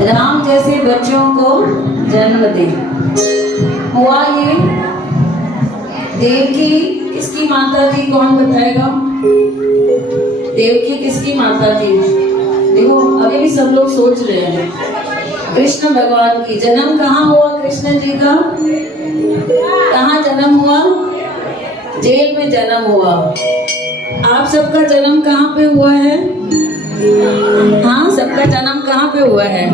राम जैसे बच्चों को जन्म दे। हुआ ये देवकी किसकी माता थी, कौन बताएगा? देवकी किसकी माता थी? देखो अभी भी सब लोग सोच रहे हैं। कृष्ण भगवान की। जन्म कहाँ हुआ कृष्ण जी का? कहाँ जन्म हुआ? जेल में जन्म हुआ। आप सबका जन्म कहाँ पे हुआ है? हाँ, सबका जन्म कहाँ पे हुआ है?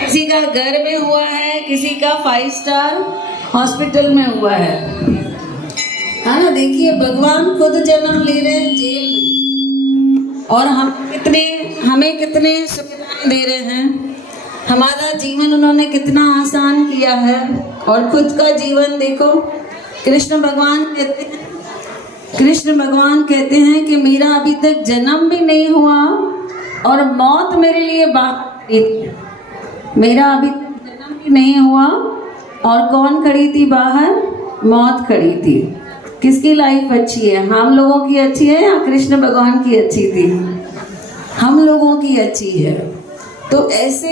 किसी का घर में हुआ है, किसी का 5 स्टार हॉस्पिटल में हुआ है ना। देखिए भगवान खुद जन्म ले रहे हैं जेल में, और हमें कितने सुविधाएं दे रहे हैं। हमारा जीवन उन्होंने कितना आसान किया है, और खुद का जीवन देखो। कृष्ण भगवान कहते हैं कि मेरा अभी तक जन्म भी नहीं हुआ और मौत मेरे लिए बाकी थी। मेरा अभी तक जन्म भी नहीं हुआ और कौन खड़ी थी बाहर? मौत खड़ी थी। किसकी लाइफ अच्छी है? हम लोगों की अच्छी है या कृष्ण भगवान की अच्छी थी? हम लोगों की अच्छी है। तो ऐसे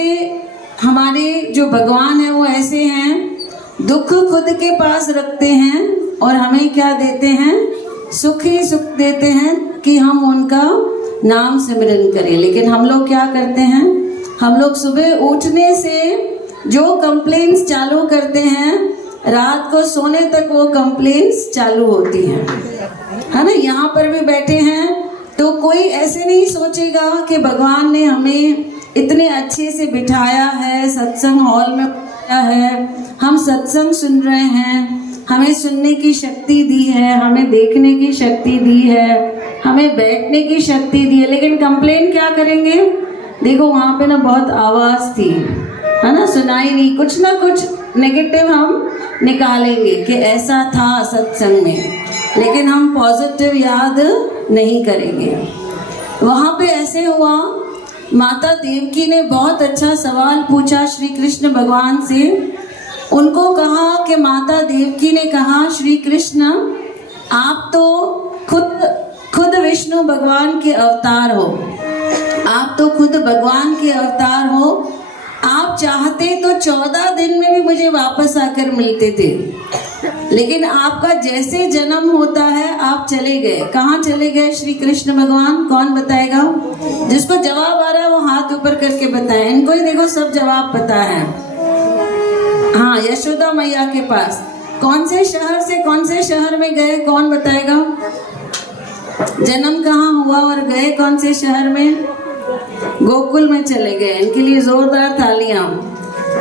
हमारे जो भगवान है वो ऐसे हैं, दुख खुद के पास रखते हैं और हमें क्या देते हैं? सुख ही सुख देते हैं कि हम उनका नाम सिमरन करें। लेकिन हम लोग क्या करते हैं? हम लोग सुबह उठने से जो कंप्लेंट्स चालू करते हैं, रात को सोने तक वो कंप्लेंट्स चालू होती हैं, है ना। यहाँ पर भी बैठे हैं तो कोई ऐसे नहीं सोचेगा कि भगवान ने हमें इतने अच्छे से बिठाया है, सत्संग हॉल में बिठाया है, हम सत्संग सुन रहे हैं, हमें सुनने की शक्ति दी है, हमें देखने की शक्ति दी है, हमें बैठने की शक्ति दी है। लेकिन कंप्लेन क्या करेंगे? देखो वहाँ पे ना बहुत आवाज़ थी, है ना, सुनाई नहीं, कुछ ना कुछ नेगेटिव हम निकालेंगे कि ऐसा था सत्संग में, लेकिन हम पॉजिटिव याद नहीं करेंगे। वहाँ पे ऐसे हुआ, माता देवकी ने बहुत अच्छा सवाल पूछा श्री कृष्ण भगवान से। उनको कहा कि माता देवकी ने कहा, श्री कृष्ण आप तो खुद विष्णु भगवान के अवतार हो, आप तो खुद भगवान के अवतार हो। आप चाहते तो 14 दिन में भी मुझे वापस आकर मिलते थे, लेकिन आपका जैसे जन्म होता है आप चले गए। कहाँ चले गए श्री कृष्ण भगवान? कौन बताएगा? जिसको जवाब आ रहा है वो हाथ ऊपर करके बताए। इनको ही देखो सब जवाब पता है। हाँ, यशोदा मैया के पास। कौन से शहर से कौन से शहर में गए? कौन बताएगा? जन्म कहाँ हुआ और गए कौन से शहर में? गोकुल में चले गए। इनके लिए जोरदार तालियां।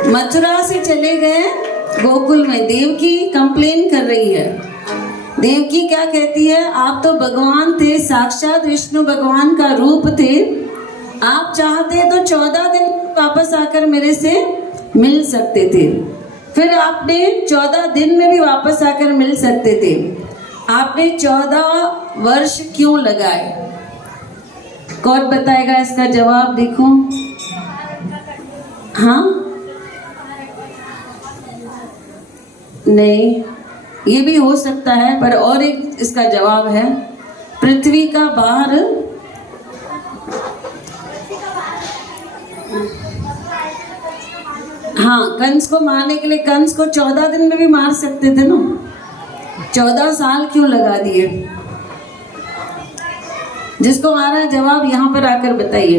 मथुरा से चले गए गोकुल में। देवकी कंप्लेन कर रही है। देवकी क्या कहती है? आप तो भगवान थे, साक्षात विष्णु भगवान का रूप थे। आप चाहते तो 14 दिन वापस आकर मेरे से मिल सकते थे। फिर आपने 14 दिन में भी वापस आकर मिल सकते थे। आपने 14 वर्ष क्यों लगाए? कौन बताएगा इसका जवाब? देखो। हाँ, नहीं, ये भी हो सकता है, पर और एक इसका जवाब है, पृथ्वी का भार। हाँ, कंस को मारने के लिए कंस को 14 दिन में भी मार सकते थे ना, 14 साल क्यों लगा दिए? जिसको आ रहा है जवाब यहाँ पर आकर बताइए।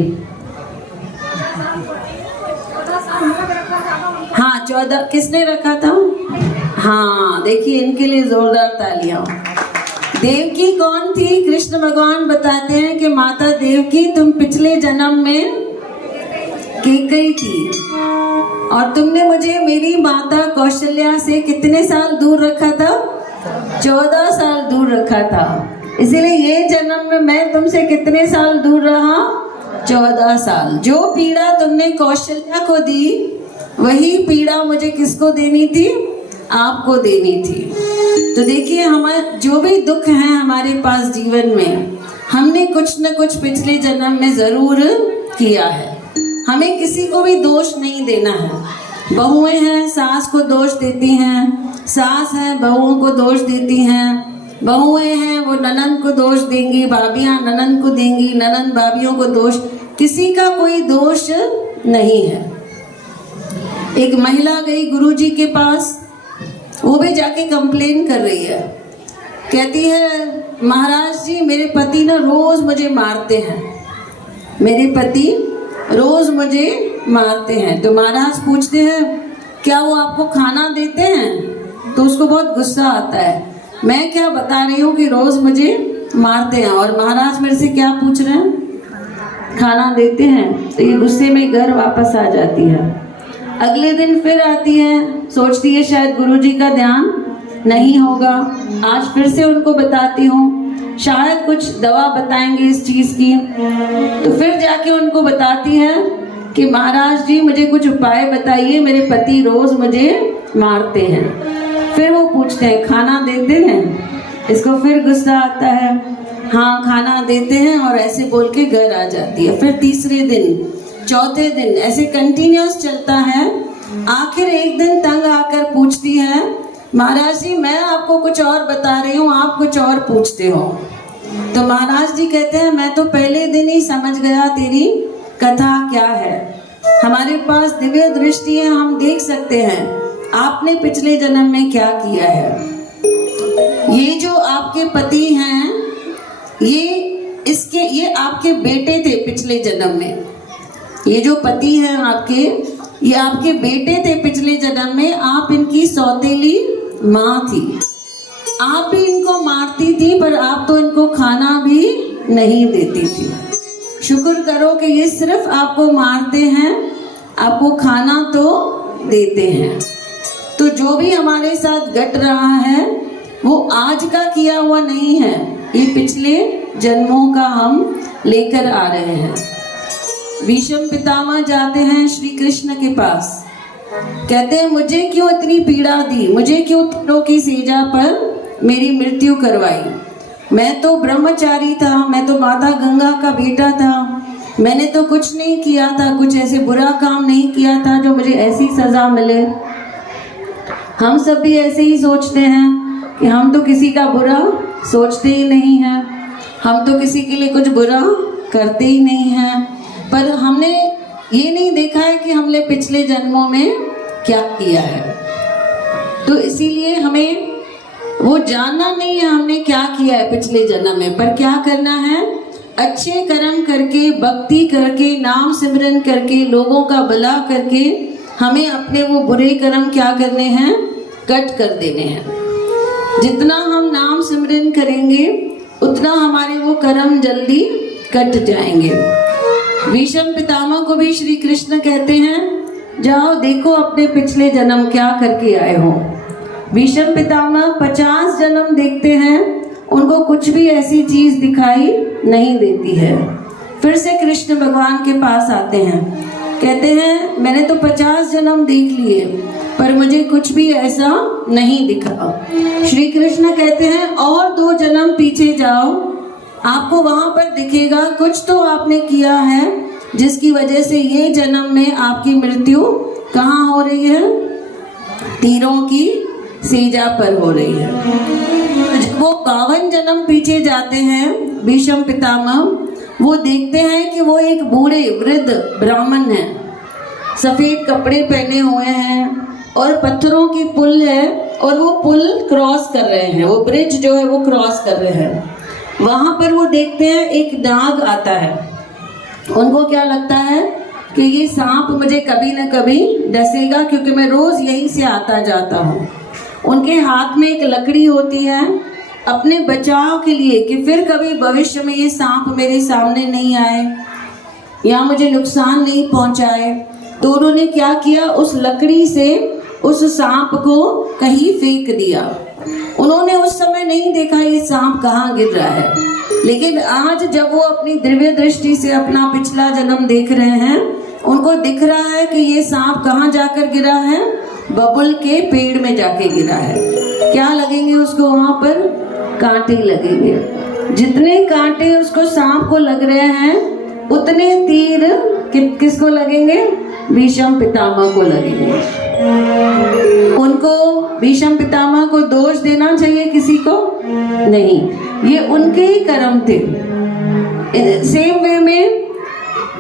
हाँ, 14 किसने रखा था? हाँ, देखिए इनके लिए जोरदार तालियां। देवकी कौन थी? कृष्ण भगवान बताते हैं कि माता देवकी तुम पिछले जन्म में कैकेयी थी, और तुमने मुझे मेरी माता कौशल्या से कितने साल दूर रखा था? 14 साल दूर रखा था। इसीलिए ये जन्म में मैं तुमसे कितने साल दूर रहा? 14 साल। जो पीड़ा तुमने कौशल्या को दी, वही पीड़ा मुझे किसको देनी थी? आपको देनी थी। तो देखिए, हमारे जो भी दुख हैं हमारे पास जीवन में, हमने कुछ न कुछ पिछले जन्म में जरूर किया है। हमें किसी को भी दोष नहीं देना है। बहुएं हैं, सास को दोष देती हैं, सास है बहुओं को दोष देती हैं, बहुएं हैं वो ननंद को दोष देंगी, भाभियां ननंद को देंगी, ननंद भाभियों को दोष। किसी का कोई दोष नहीं है। एक महिला गई गुरुजी के पास, वो भी जाके कंप्लेन कर रही है। कहती है महाराज जी मेरे पति ना रोज मुझे मारते हैं, मेरे पति रोज मुझे मारते हैं। तो महाराज पूछते हैं क्या वो आपको खाना देते हैं? तो उसको बहुत गुस्सा आता है, मैं क्या बता रही हूँ कि रोज मुझे मारते हैं और महाराज मेरे से क्या पूछ रहे हैं, खाना देते हैं। तो ये गुस्से में घर वापस आ जाती है। अगले दिन फिर आती है, सोचती है शायद गुरुजी का ध्यान नहीं होगा, आज फिर से उनको बताती हूँ, शायद कुछ दवा बताएंगे इस चीज की। तो फिर जाके उनको बताती है कि महाराज जी मुझे कुछ उपाय बताइए, मेरे पति रोज मुझे मारते हैं। फिर वो पूछते हैं खाना देते हैं? इसको फिर गुस्सा आता है, हाँ खाना देते हैं, और ऐसे बोल के घर आ जाती है। फिर तीसरे दिन, चौथे दिन ऐसे कंटिन्यूस चलता है। आखिर एक दिन तंग आकर पूछती है महाराज जी मैं आपको कुछ और बता रही हूँ, आप कुछ और पूछते हो। तो महाराज जी कहते हैं मैं तो पहले दिन ही समझ गया तेरी कथा क्या है, हमारे पास दिव्य दृष्टि है, हम देख सकते हैं आपने पिछले जन्म में क्या किया है। ये जो आपके पति हैं ये आपके बेटे थे पिछले जन्म में, ये जो पति हैं आपके, ये आपके बेटे थे पिछले जन्म में, आप इनकी सौतेली माँ थी, आप भी इनको मारती थी पर आप तो इनको खाना भी नहीं देती थी। शुक्र करो कि ये सिर्फ आपको मारते हैं, आपको खाना तो देते हैं। तो जो भी हमारे साथ घट रहा है वो आज का किया हुआ नहीं है, ये पिछले जन्मों का हम लेकर आ रहे हैं। भीष्म पितामह जाते हैं श्री कृष्ण के पास, कहते हैं मुझे क्यों इतनी पीड़ा दी, मुझे क्यों तीरों की सेजा पर मेरी मृत्यु करवाई, मैं तो ब्रह्मचारी था, मैं तो माता गंगा का बेटा था, मैंने तो कुछ नहीं किया था, कुछ ऐसे बुरा काम नहीं किया था जो मुझे ऐसी सजा मिले। हम सब भी ऐसे ही सोचते हैं कि हम तो किसी का बुरा सोचते ही नहीं हैं, हम तो किसी के लिए कुछ बुरा करते ही नहीं हैं, पर हमने ये नहीं देखा है कि हमने पिछले जन्मों में क्या किया है। तो इसीलिए हमें वो जानना नहीं है हमने क्या किया है पिछले जन्म में, पर क्या करना है, अच्छे कर्म करके, भक्ति करके, नाम सिमरन करके, लोगों का भला करके हमें अपने वो बुरे कर्म क्या करने हैं, कट कर देने हैं। जितना हम नाम सिमरन करेंगे उतना हमारे वो कर्म जल्दी कट जाएंगे। भीष्म पितामह को भी श्री कृष्ण कहते हैं जाओ देखो अपने पिछले जन्म क्या करके आए हो। भीष्म पितामह 50 जन्म देखते हैं, उनको कुछ भी ऐसी चीज दिखाई नहीं देती है। फिर से कृष्ण भगवान के पास आते हैं, कहते हैं मैंने तो 50 जन्म देख लिए पर मुझे कुछ भी ऐसा नहीं दिखा। श्री कृष्ण कहते हैं और 2 जन्म पीछे जाओ, आपको वहां पर दिखेगा कुछ तो आपने किया है जिसकी वजह से ये जन्म में आपकी मृत्यु कहाँ हो रही है, तीरों की सेजा पर हो रही है। जब वो 52 जन्म पीछे जाते हैं भीष्म पितामह, वो देखते हैं कि वो एक बूढ़े वृद्ध ब्राह्मण हैं, सफेद कपड़े पहने हुए हैं और पत्थरों की पुल है और वो पुल क्रॉस कर रहे हैं, वो ब्रिज जो है वो क्रॉस कर रहे हैं। वहां पर वो देखते हैं एक नाग आता है, उनको क्या लगता है कि ये सांप मुझे कभी न कभी डसेगा क्योंकि मैं रोज यहीं से आता जाता हूँ। उनके हाथ में एक लकड़ी होती है अपने बचाव के लिए कि फिर कभी भविष्य में ये सांप मेरे सामने नहीं आए या मुझे नुकसान नहीं पहुंचाए। तो उन्होंने क्या किया, उस लकड़ी से उस सांप को कहीं फेंक दिया। उन्होंने उस समय नहीं देखा ये सांप कहाँ गिर रहा है, लेकिन आज जब वो अपनी दिव्य दृष्टि से अपना पिछला जन्म देख रहे हैं, उनको दिख रहा है कि ये सांप कहाँ जाकर गिरा है, बबुल के पेड़ में जाके गिरा है। क्या लगेंगे उसको, वहां पर कांटे लगेंगे। जितने कांटे उसको सांप को लग रहे हैं उतने तीर किसको लगेंगे, भीष्म पितामह को लगेंगे। उनको भीष्म पितामह को दोष देना चाहिए किसी को नहीं, ये उनके ही कर्म थे। सेम वे में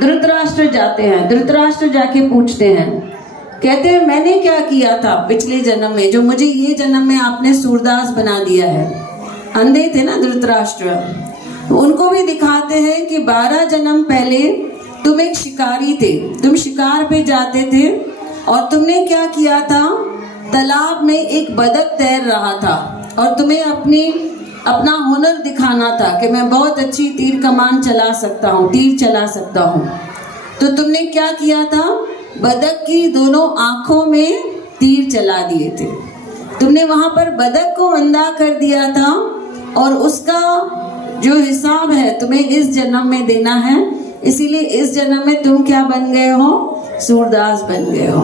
धृतराष्ट्र जाते हैं, धृतराष्ट्र जाके पूछते हैं कहते हैं मैंने क्या किया था पिछले जन्म में जो मुझे ये जन्म में आपने सूरदास बना दिया है। अंधे थे ना धृतराष्ट्र, उनको भी दिखाते हैं कि 12 जन्म पहले तुम एक शिकारी थे, तुम शिकार पे जाते थे और तुमने क्या किया था, तालाब में एक बदक तैर रहा था और तुम्हें अपना हुनर दिखाना था कि मैं बहुत अच्छी तीर कमान चला सकता हूँ, तीर चला सकता हूँ। तो तुमने क्या किया था, बदक की दोनों आंखों में तीर चला दिए थे। तुमने वहां पर बदक को अंधा कर दिया था और उसका जो हिसाब है तुम्हें इस जन्म में देना है। इसीलिए इस जन्म में तुम क्या बन गए हो, सूरदास बन गए हो।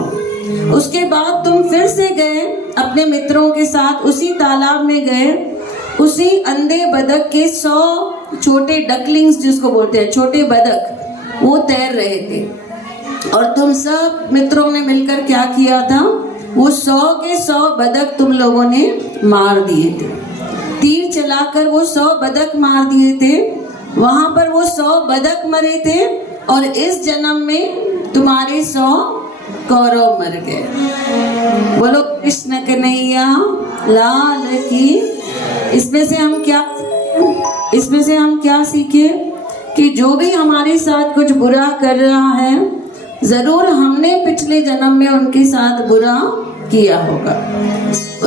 उसके बाद तुम फिर से गए अपने मित्रों के साथ उसी तालाब में गए, उसी अंधे बदक के 100 छोटे डकलिंग्स जिसको बोलते हैं, छोटे बदक, वो तैर रहे थे और तुम सब मित्रों ने मिलकर क्या किया था, वो 100 के 100 बदक तुम लोगों ने मार दिए थे। तीर चलाकर वो 100 बदक मार दिए थे। वहां पर वो 100 बदक मरे थे और इस जन्म में तुम्हारे 100 कौरव मर गए। बोलो कृष्ण कन्हैया लाल की। इसमें से हम क्या सीखे कि जो भी हमारे साथ कुछ बुरा कर रहा है, जरूर हमने पिछले जन्म में उनके साथ बुरा किया होगा।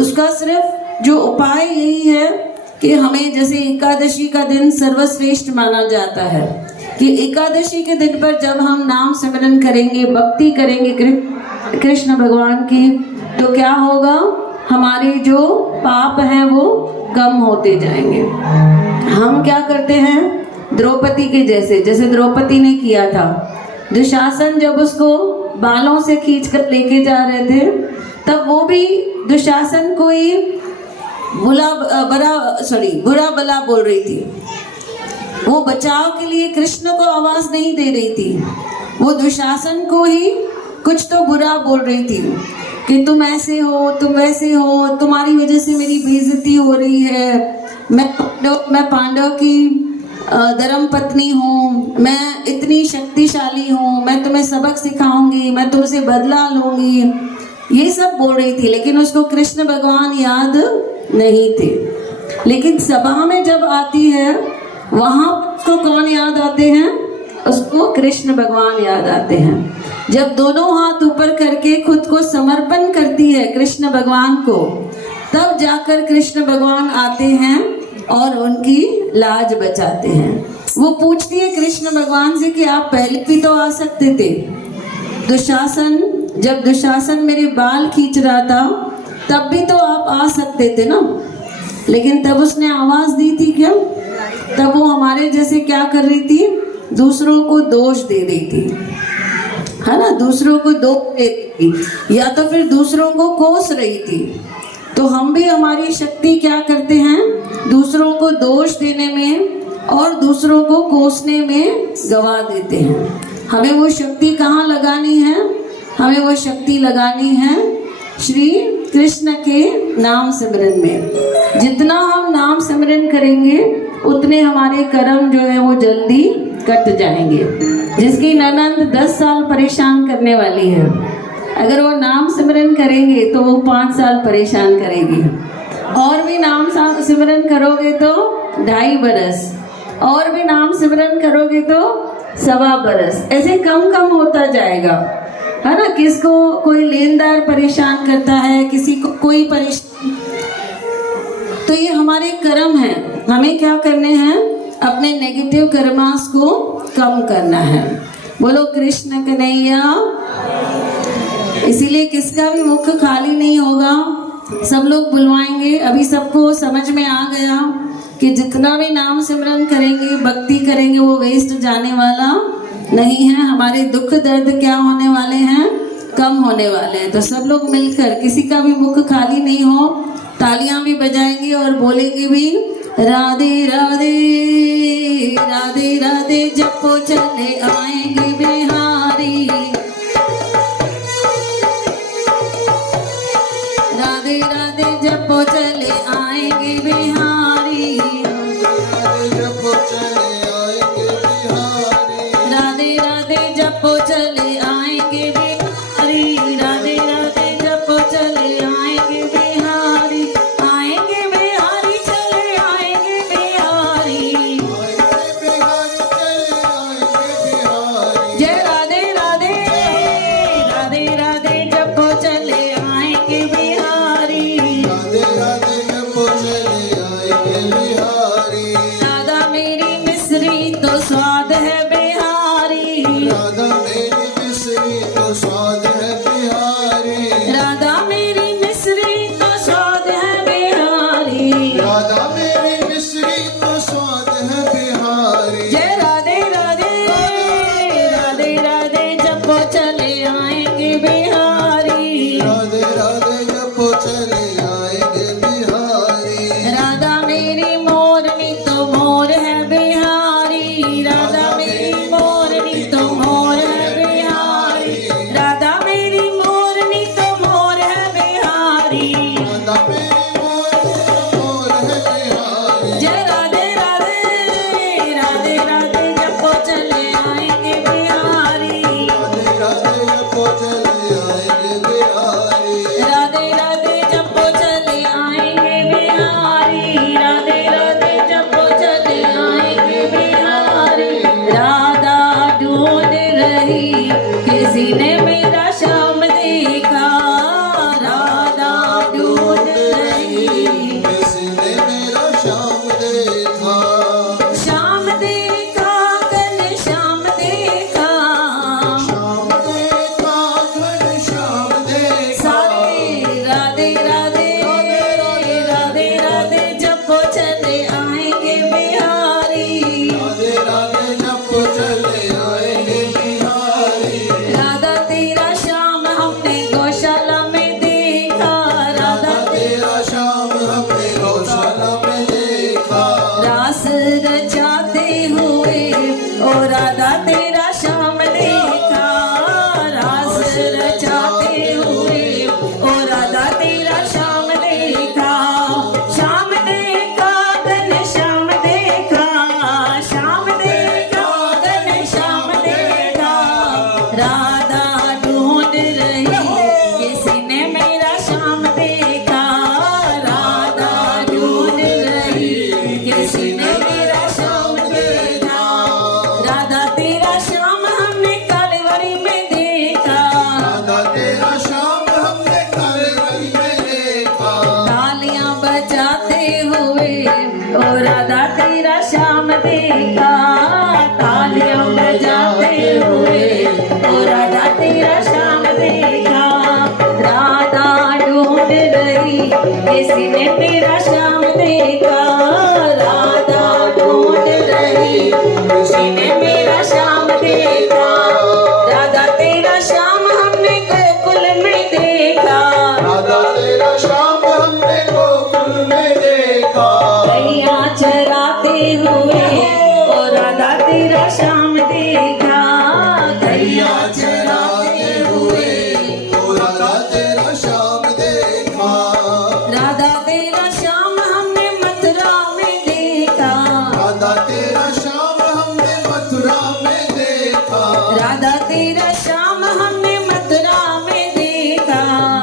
उसका सिर्फ जो उपाय यही है कि हमें, जैसे एकादशी का दिन सर्वश्रेष्ठ माना जाता है, कि एकादशी के दिन पर जब हम नाम सिमरन करेंगे, भक्ति करेंगे कृष्ण भगवान की, तो क्या होगा, हमारे जो पाप हैं वो कम होते जाएंगे। हम क्या करते हैं, द्रौपदी के जैसे द्रौपदी ने किया था, दुशासन जब उसको बालों से खींचकर लेके जा रहे थे, तब वो भी दुशासन को ही बुरा भला बोल रही थी। वो बचाव के लिए कृष्ण को आवाज नहीं दे रही थी, वो दुशासन को ही कुछ तो बुरा बोल रही थी कि तुम ऐसे हो, तुम वैसे हो, तुम्हारी वजह से मेरी बेइज्जती हो रही है, मैं पांडव की धर्म पत्नी हूँ, मैं इतनी शक्तिशाली हूँ, मैं तुम्हें सबक सिखाऊंगी, मैं तुमसे बदला लूंगी, ये सब बोल रही थी। लेकिन उसको कृष्ण भगवान याद नहीं थे। लेकिन सभा में जब आती है, वहां उसको कौन याद आते हैं, उसको कृष्ण भगवान याद आते हैं। जब दोनों हाथ ऊपर करके खुद को समर्पण करती है कृष्ण भगवान को, तब जाकर कृष्ण भगवान आते हैं और उनकी लाज बचाते हैं। वो पूछती है कृष्ण भगवान से कि आप पहले भी तो आ सकते थे, जब दुशासन मेरे बाल खींच रहा था तब भी तो आप आ सकते थे ना, लेकिन तब उसने आवाज दी थी क्या? तब वो हमारे जैसे क्या कर रही थी, दूसरों को दोष दे रही थी, है ना, दूसरों को दोष दे रही थी, या तो फिर दूसरों को कोस रही थी। तो हम भी हमारी शक्ति क्या करते हैं, दूसरों को दोष देने में और दूसरों को कोसने में गवा देते हैं। हमें वो शक्ति कहाँ लगानी है, हमें वो शक्ति लगानी है श्री कृष्ण के नाम सिमरन में। जितना हम नाम सिमरन करेंगे उतने हमारे कर्म जो है वो जल्दी कट जाएंगे। जिसकी ननंद 10 साल परेशान करने वाली है, अगर वो नाम सिमरन करेंगे तो वो 5 साल परेशान करेगी, और भी नाम सिमरन करोगे तो 2.5 बरस, और भी नाम सिमरन करोगे तो 1.25 बरस, ऐसे कम कम होता जाएगा, है ना। किसको कोई लेनदार परेशान करता है, किसी को कोई परेशान, तो ये हमारे कर्म है। हमें क्या करने हैं, अपने नेगेटिव कर्मास को कम करना है। बोलो कृष्ण कन्हैया। इसीलिए किसका भी मुख खाली नहीं होगा, सब लोग बुलवाएंगे। अभी सबको समझ में आ गया कि जितना भी नाम सिमरन करेंगे, भक्ति करेंगे, वो वेस्ट जाने वाला नहीं है। हमारे दुख दर्द क्या होने वाले हैं, कम होने वाले हैं। तो सब लोग मिलकर, किसी का भी मुख खाली नहीं हो, तालियां भी बजाएंगे और बोलेंगे भी राधे राधे राधे राधे, जपो चले आएंगे बिहारी, राधे राधे जपो चले आएंगे बिहारी, जपो चले आएंगे बिहारी, राधे राधे जपो चले आएंगे बिहारी, राधे स्वाद है बिहारी। राधा मेरी मिश्री तो स्वाद है बिहारी। राधा मेरी मिश्री तो स्वाद है बिहारी। जय राधे राधे राधे राधे जपो चले आएंगे बिहारी। राधे राधे जपो चले आएंगे बिहारी। राधा मेरी मोरनी तो मोर है बिहारी। राधा मेरी मोरनी तो मोर है बिहारी। राधा मेरी मोरनी तो मोर है बिहारी। राधा मेरी मोर है बिहारी। जय राधे राधे राधे राधे जपो चले आएंगे बिहारी। राधे राधे जपो चले आएंगे बिहारी। राधे राधे जपो चले आएंगे बिहारी। राधे राधे जपो चले आएंगे बिहारी। राधा ढूंढ रही किसी ने मेरा श्याम देखा। राधा ढूंढ रही किसी ने मेरा श्याम देखा। श्याम देखा घन श्याम देखा। श्याम देखा घन श्याम देखा। सारे राधे राधे राधे राधे जपो चले आएंगे बिहारी। राधे राधे जपो चले आएंगे बिहारी। राधा तेरा श्याम हमने गौशाला में देखा। राधा तेरा श्याम हमने गौशाला में देखा। रास रचाते हुए ओ राधा तेरा श्याम देखा। रास रचाते हुए ओ राधा तेरा श्याम देखा। श्याम देखा घन श्याम देखा। श्याम देखा घन श्याम देखा। राधा ढूंढ रही किसी ने मेरा श्याम देखा। राधा ढूंढ रही किसी ने मेरा श्याम देखा। राधा तेरा श्याम हमने कालीवरी में देखा। राधा तेरा श्याम हमने कालीवरी में देखा। तालियां बजाते हुए ओ राधा तेरा श्याम देखा। तालियां बजाते हुए ओ राधा तेरा श्याम देखा। राधा ढूंढ रही किसी ने मेरा श्याम देखा। राधा ढूंढ रही किसी ने मेरा श्याम देखा। राधा तेरा श्याम हमने गोकुल में देखा। राधा तेरा श्याम हमने गोकुल में देखा। गैया चराते हुए ओ राधा तेरा श्याम देखा। गैया चराते हुए ओ राधा तेरा श्याम देखा। राधा तेरा श्याम हमने मथुरा में देखा। राधा तेरा श्याम हमने मथुरा में देखा। राधा तेरा श्याम हमने मथुरा में देखा।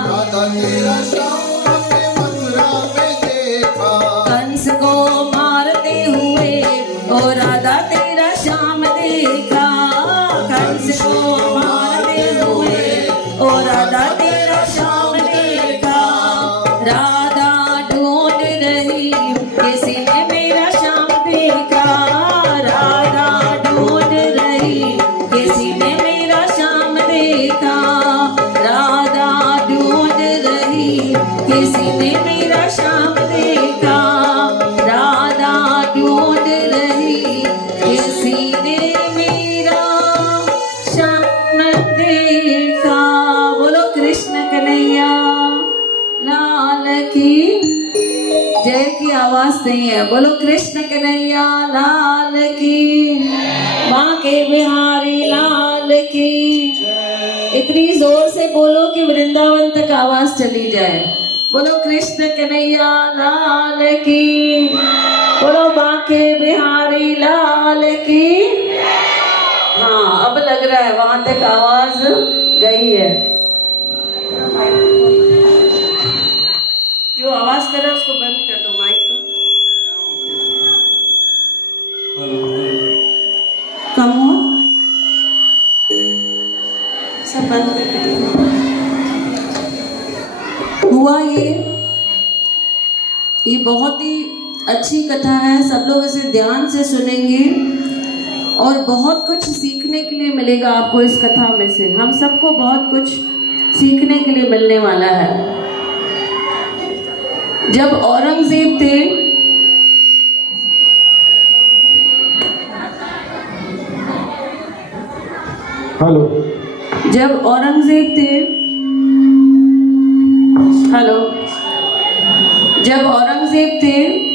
राधा तेरा श्याम हमने मथुरा में देखा। कंस को मारते हुए ओ राधा तेरा श्याम देखा। कंस को मारते हुए ओ राधा तेरा श्याम देखा। राधा ढूंढ रही किसी ने मेरा श्याम देखा। राधा ढूंढ रही किसी ने मेरा श्याम देखा। राधा ढूंढ रही किसी ने मेरा श्याम देखा। राधा ढूंढ रही किसी ने मेरा श्याम देखा। बोलो कृष्ण कन्हैया लाल की जय की आवाज नहीं है। बोलो कृष्ण कन्हैया लाल की। बांके बिहारी लाल की। इतनी जोर से बोलो कि वृंदावन तक आवाज चली जाए। बोलो कृष्ण कन्हैया लाल की। बोलो बांके बिहारी लाल की। हाँ अब लग रहा है वहां तक आवाज गई है। जो आवाज कर रहा है उसको बंद कर दो माइक को। कम हो सब बंद कर दो। हुआ ये बहुत ही अच्छी कथा है। सब लोग इसे ध्यान से सुनेंगे और बहुत कुछ सीख सीखने के लिए मिलेगा आपको इस कथा में से। हम सबको बहुत कुछ सीखने के लिए मिलने वाला है। जब औरंगजेब थे, हेलो, जब औरंगजेब थे, हेलो, जब औरंगजेब थे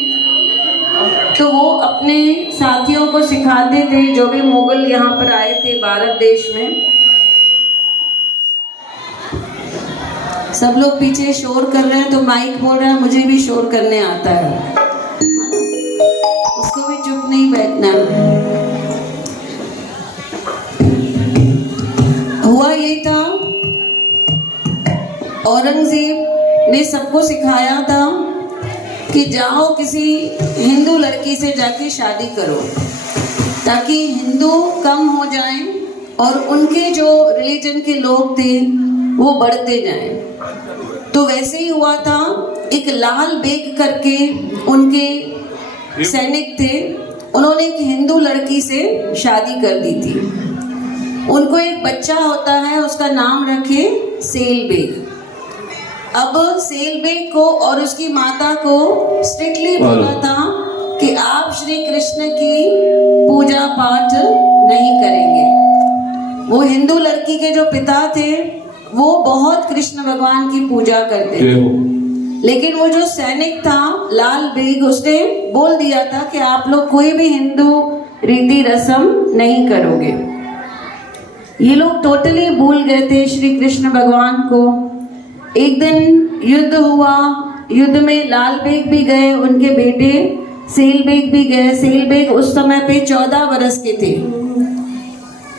तो वो अपने साथियों को सिखाते थे, जो भी मुगल यहाँ पर आए थे भारत देश में। सब लोग पीछे शोर कर रहे हैं तो माइक बोल रहा है, मुझे भी शोर करने आता है, उसको भी चुप नहीं बैठना। हुआ ये था, औरंगजेब ने सबको सिखाया था कि जाओ किसी हिंदू लड़की से जाके शादी करो, ताकि हिंदू कम हो जाएं और उनके जो रिलीजन के लोग थे वो बढ़ते जाएं। तो वैसे ही हुआ था। एक लाल बेग करके उनके सैनिक थे, उन्होंने एक हिंदू लड़की से शादी कर दी थी। उनको एक बच्चा होता है, उसका नाम रखे सेल बेग। अब सेल बेग को और उसकी माता को स्ट्रिक्टली बोला था कि आप श्री कृष्ण की पूजा पाठ नहीं करेंगे। वो हिंदू लड़की के जो पिता थे वो बहुत कृष्ण भगवान की पूजा करते थे, लेकिन वो जो सैनिक था लाल बेग, उसने बोल दिया था कि आप लोग कोई भी हिंदू रीति रस्म नहीं करोगे। ये लोग टोटली भूल गए थे श्री कृष्ण भगवान को। एक दिन युद्ध हुआ, युद्ध में लाल बेग भी गए, उनके बेटे सेल बेग भी गए। सेल बेग उस समय पे 14 वर्ष के थे।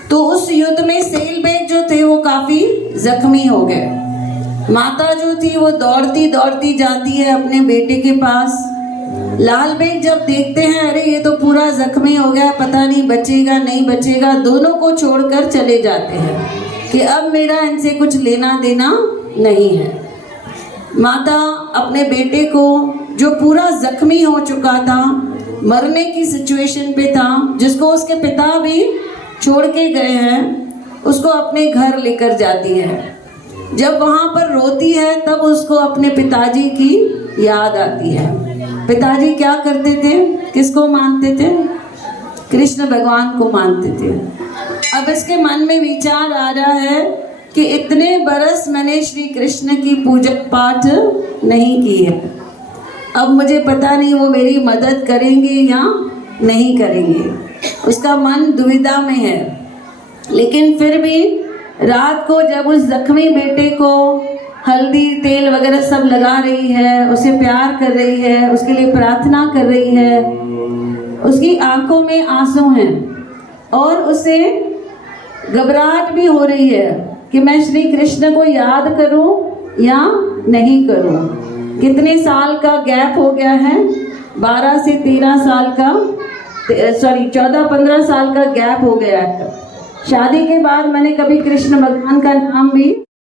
तो उस युद्ध में सेल बेग जो थे वो काफी जख्मी हो गए। माता जो थी वो दौड़ती दौड़ती जाती है अपने बेटे के पास। लाल बेग जब देखते हैं अरे ये तो पूरा जख्मी हो गया, पता नहीं बचेगा नहीं बचेगा, दोनों को छोड़कर चले जाते हैं कि अब मेरा इनसे कुछ लेना देना नहीं है। माता अपने बेटे को, जो पूरा जख्मी हो चुका था, मरने की सिचुएशन पे था, जिसको उसके पिता भी छोड़ के गए हैं, उसको अपने घर लेकर जाती है। जब वहाँ पर रोती है तब उसको अपने पिताजी की याद आती है। पिताजी क्या करते थे, किसको मानते थे? कृष्ण भगवान को मानते थे। अब इसके मन में विचार आ रहा है कि इतने बरस मैंने श्री कृष्ण की पूजा पाठ नहीं की है, अब मुझे पता नहीं वो मेरी मदद करेंगे या नहीं करेंगे। उसका मन दुविधा में है। लेकिन फिर भी रात को जब उस जख्मी बेटे को हल्दी तेल वगैरह सब लगा रही है, उसे प्यार कर रही है, उसके लिए प्रार्थना कर रही है, उसकी आंखों में आंसू हैं और उसे घबराहट भी हो रही है कि मैं श्री कृष्ण को याद करूं या नहीं करूं। कितने साल का गैप हो गया है? 12 से 13 साल का, सॉरी 14-15 साल का गैप हो गया है। शादी के बाद मैंने कभी कृष्ण भगवान का नाम भी